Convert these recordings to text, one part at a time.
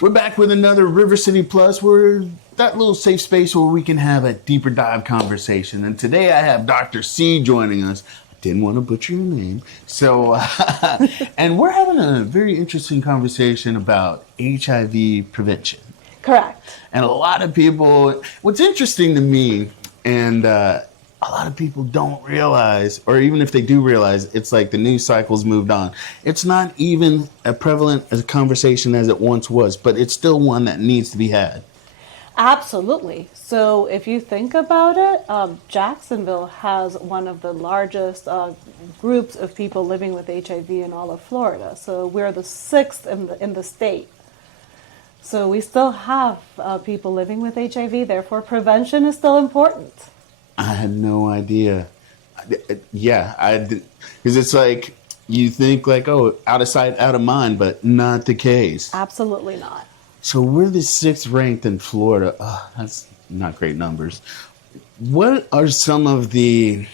We're back with another River City Plus. We're that little safe space where we can have a deeper dive conversation. And today I have Dr. C joining us. I didn't want to butcher your name. So, and we're having a very interesting conversation about HIV prevention. Correct. And a lot of people, what's interesting to me, and a lot of people don't realize, or even if they do realize, it's like the news cycle's moved on. It's not even as prevalent as a conversation as it once was, but it's still one that needs to be had. Absolutely. So if you think about it, Jacksonville has one of the largest groups of people living with HIV in all of Florida. So we're the sixth in the state. So we still have people living with HIV, therefore prevention is still important. I had no idea. Yeah, because it's like you think like, oh, out of sight, out of mind, but not the case. Absolutely not. So we're the sixth ranked in Florida. Oh, that's not great numbers. What are some of the,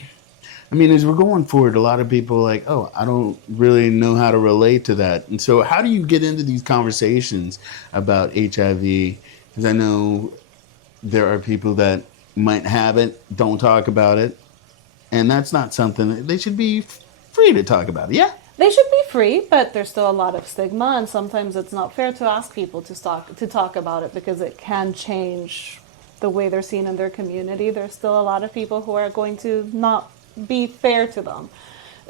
I mean, as we're going forward, a lot of people are like, oh, I don't really know how to relate to that. And so how do you get into these conversations about HIV? Because I know there are people that might have it, don't talk about it, and that's not something that they should be free to talk about. Yeah, they should be free, but there's still a lot of stigma, and sometimes it's not fair to ask people to talk about it because it can change the way they're seen in their community. There's still a lot of people who are going to not be fair to them.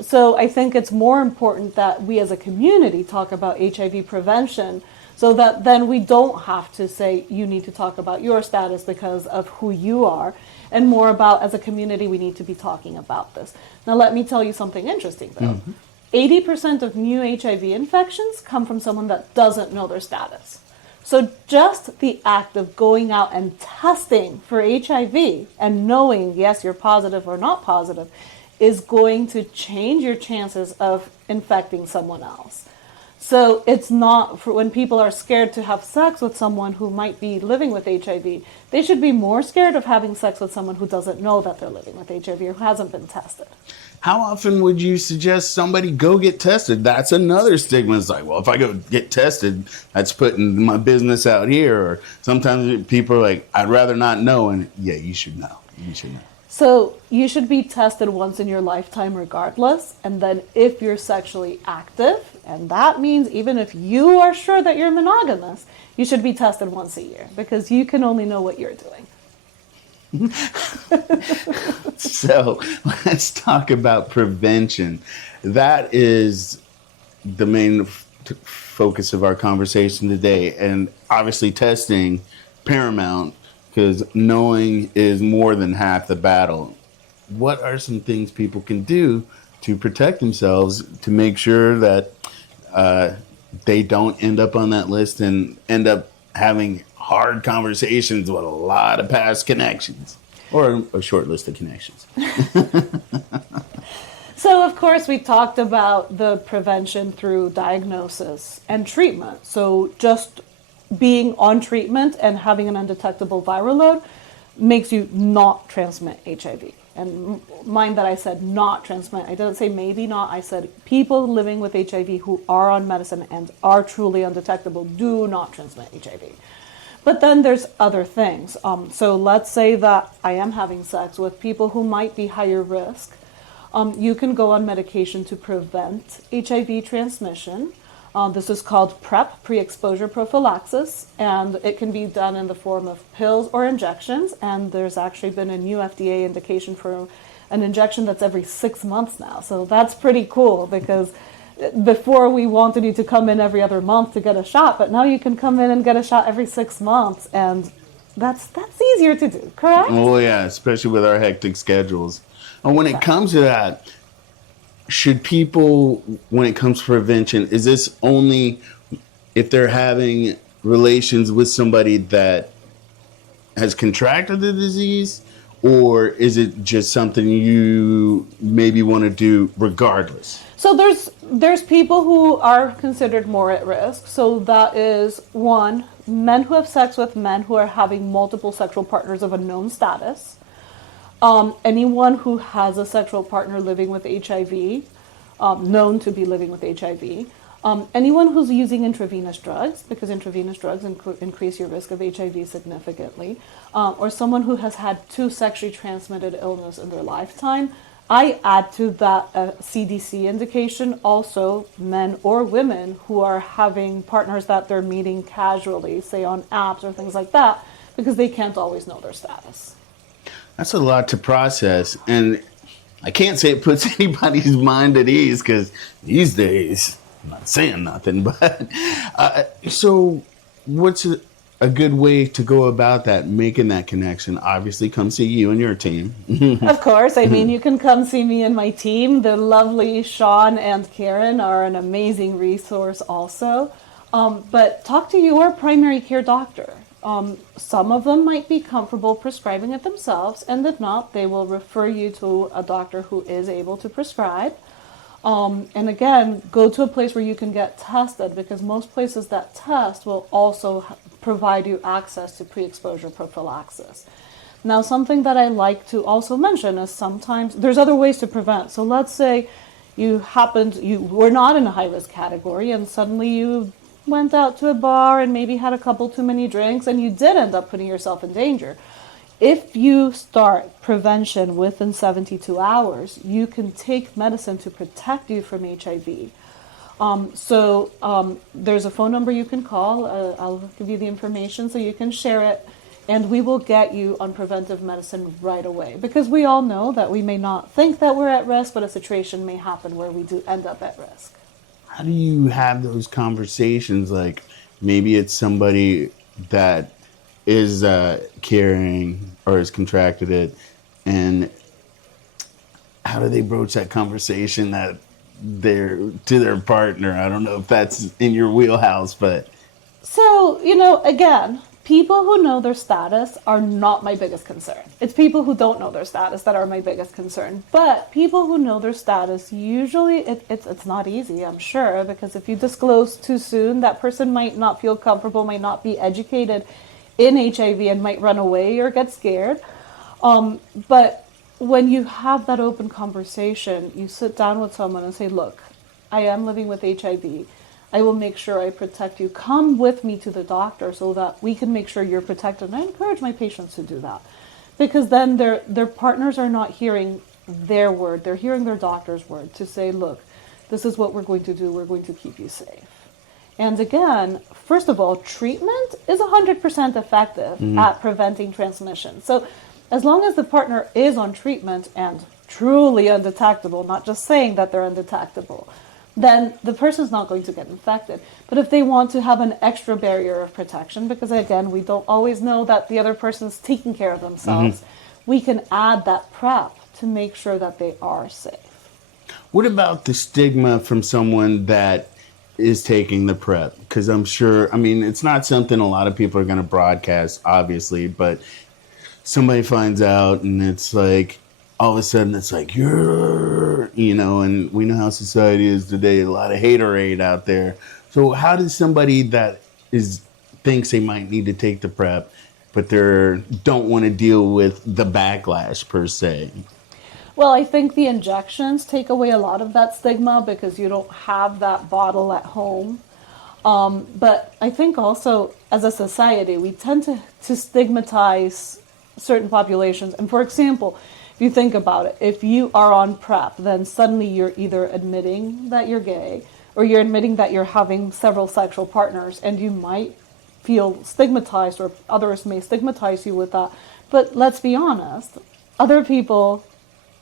So I think it's more important that we as a community talk about HIV prevention, so that then we don't have to say you need to talk about your status because of who you are, and more about as a community we need to be talking about this. Now let me tell you something interesting though. 80% of new HIV infections come from someone that doesn't know their status. So just the act of going out and testing for HIV and knowing, yes, you're positive or not positive, is going to change your chances of infecting someone else. So it's not, for when people are scared to have sex with someone who might be living with HIV, they should be more scared of having sex with someone who doesn't know that they're living with HIV or who hasn't been tested. How often would you suggest somebody go get tested? That's another stigma. It's like, well, if I go get tested, that's putting my business out here. Or sometimes people are like, I'd rather not know. And yeah, you should know. You should know. So you should be tested once in your lifetime regardless. And then if you're sexually active, and that means even if you are sure that you're monogamous, you should be tested once a year because you can only know what you're doing. So let's talk about prevention. That is the main focus of our conversation today. And obviously testing paramount, because knowing is more than half the battle. What are some things people can do to protect themselves to make sure that they don't end up on that list and end up having hard conversations with a lot of past connections or a short list of connections? So, of course, we talked about the prevention through diagnosis and treatment. So just being on treatment and having an undetectable viral load makes you not transmit HIV. And mind that I said not transmit. I didn't say maybe not. I said people living with HIV who are on medicine and are truly undetectable do not transmit HIV. But then there's other things. So let's say that I am having sex with people who might be higher risk. You can go on medication to prevent HIV transmission. This is called PrEP, pre-exposure prophylaxis, and it can be done in the form of pills or injections, and there's actually been a new FDA indication for an injection that's every 6 months now. So that's pretty cool because before we wanted you to come in every other month to get a shot, but now you can come in and get a shot every 6 months, and that's easier to do, correct? Oh yeah, especially with our hectic schedules. And when it comes to that, should people, when it comes to prevention, is this only if they're having relations with somebody that has contracted the disease, or is it just something you maybe want to do regardless? So there's people who are considered more at risk. So that is one, men who have sex with men who are having multiple sexual partners of a known status. Anyone who has a sexual partner living with HIV, known to be living with HIV. Anyone who's using intravenous drugs, because intravenous drugs increase your risk of HIV significantly, or someone who has had 2 sexually transmitted illness in their lifetime, I add to that CDC indication also men or women who are having partners that they're meeting casually, say on apps or things like that, because they can't always know their status. That's a lot to process. And I can't say it puts anybody's mind at ease because these days, I'm not saying nothing, but so what's a good way to go about that, making that connection? Obviously, come see you and your team. Of course. I mean, you can come see me and my team. The lovely Sean and Karen are an amazing resource also. But talk to your primary care doctor. Some of them might be comfortable prescribing it themselves, and if not, they will refer you to a doctor who is able to prescribe. And again, go to a place where you can get tested, because most places that test will also provide you access to pre-exposure prophylaxis. Now, something that I like to also mention is sometimes there's other ways to prevent. So let's say you were not in a high-risk category and suddenly you went out to a bar and maybe had a couple too many drinks and you did end up putting yourself in danger. If you start prevention within 72 hours, you can take medicine to protect you from HIV. There's a phone number you can call. I'll give you the information so you can share it, and we will get you on preventive medicine right away. Because we all know that we may not think that we're at risk, but a situation may happen where we do end up at risk. How do you have those conversations? Like maybe it's somebody that is carrying or has contracted it, and how do they broach that conversation that they're to their partner? I don't know if that's in your wheelhouse, but so again, people who know their status are not my biggest concern. It's people who don't know their status that are my biggest concern. But people who know their status, usually it's not easy, I'm sure, because if you disclose too soon, that person might not feel comfortable, might not be educated in HIV, and might run away or get scared. But when you have that open conversation, you sit down with someone and say, look, I am living with HIV. I will make sure I protect you. Come with me to the doctor so that we can make sure you're protected. And I encourage my patients to do that, because then their partners are not hearing their word. They're hearing their doctor's word to say, look, this is what we're going to do. We're going to keep you safe. And again, first of all, treatment is 100% effective at preventing transmission. So as long as the partner is on treatment and truly undetectable, not just saying that they're undetectable, then the person's not going to get infected. But if they want to have an extra barrier of protection, because again, we don't always know that the other person's taking care of themselves, we can add that prep to make sure that they are safe. what about the stigma from someone that is taking the prep? Because I'm sure, I mean, it's not something a lot of people are going to broadcast, obviously, but somebody finds out and it's like, all of a sudden it's like, and we know how society is today, a lot of haterade out there. So how does somebody that thinks they might need to take the prep, but they don't want to deal with the backlash per se? Well, I think the injections take away a lot of that stigma because you don't have that bottle at home. But I think also as a society, we tend to stigmatize certain populations. And for example, if you think about it, if you are on PrEP, then suddenly you're either admitting that you're gay or you're admitting that you're having several sexual partners, and you might feel stigmatized, or others may stigmatize you with that. But let's be honest, other people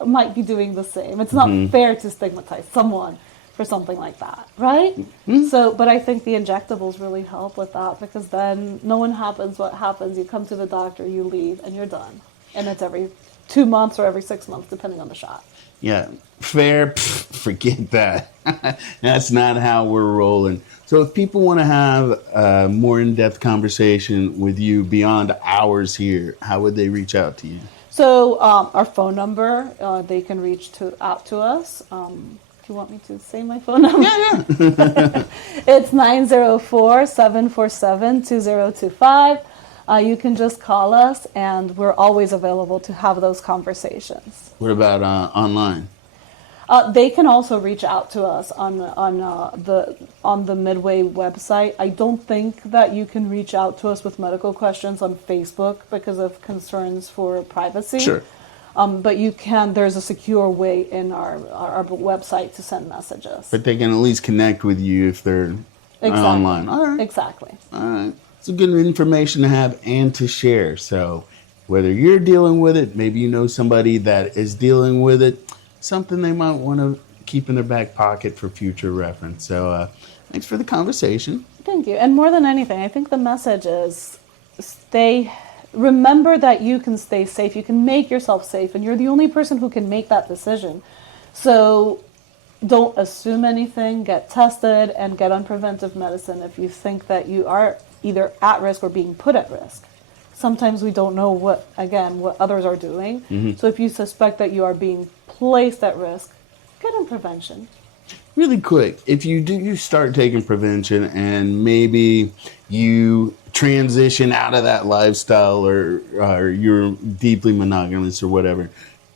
might be doing the same. It's not fair to stigmatize someone for something like that, right? But I think the injectables really help with that, because then no one happens what happens. You come to the doctor, you leave, and you're done. And it's every 2 months or every 6 months, depending on the shot. Yeah, fair, forget that. That's not how we're rolling. So if people want to have a more in-depth conversation with you beyond hours here, how would they reach out to you? So our phone number, they can reach out to us. Do you want me to say my phone number? Yeah. It's 904-747-2025. You can just call us, and we're always available to have those conversations. What about online? They can also reach out to us on the Midway website. I don't think that you can reach out to us with medical questions on Facebook because of concerns for privacy. Sure. But you can. There's a secure way in our website to send messages. But they can at least connect with you if they're online. All right. Exactly. All right. It's good information to have and to share. So whether you're dealing with it, maybe you know somebody that is dealing with it, something they might want to keep in their back pocket for future reference. So thanks for the conversation. Thank you. And more than anything, I think the message is remember that you can stay safe. You can make yourself safe, and you're the only person who can make that decision. So don't assume anything. Get tested and get on preventive medicine if you think that you are either at risk or being put at risk. Sometimes we don't know what others are doing. Mm-hmm. So if you suspect that you are being placed at risk, get on prevention. Really quick, if you start taking prevention and maybe you transition out of that lifestyle or you're deeply monogamous or whatever,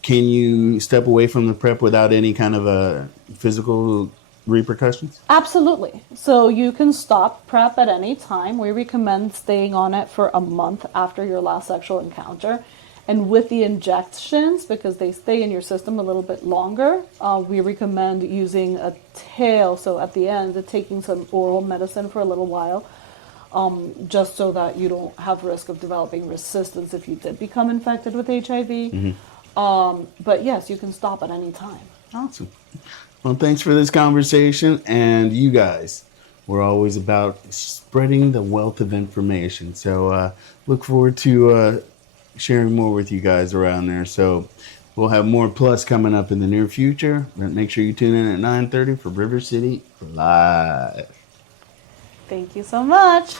can you step away from the PrEP without any kind of physical repercussions? Absolutely. So you can stop PrEP at any time. We recommend staying on it for a month after your last sexual encounter. And with the injections, because they stay in your system a little bit longer, we recommend using a tail. So at the end, taking some oral medicine for a little while, just so that you don't have risk of developing resistance if you did become infected with HIV. Mm-hmm. But yes, you can stop at any time. Awesome. Well, thanks for this conversation. And you guys, we're always about spreading the wealth of information. So look forward to sharing more with you guys around there. So we'll have more Plus coming up in the near future. Make sure you tune in at 9:30 for River City Live. Thank you so much.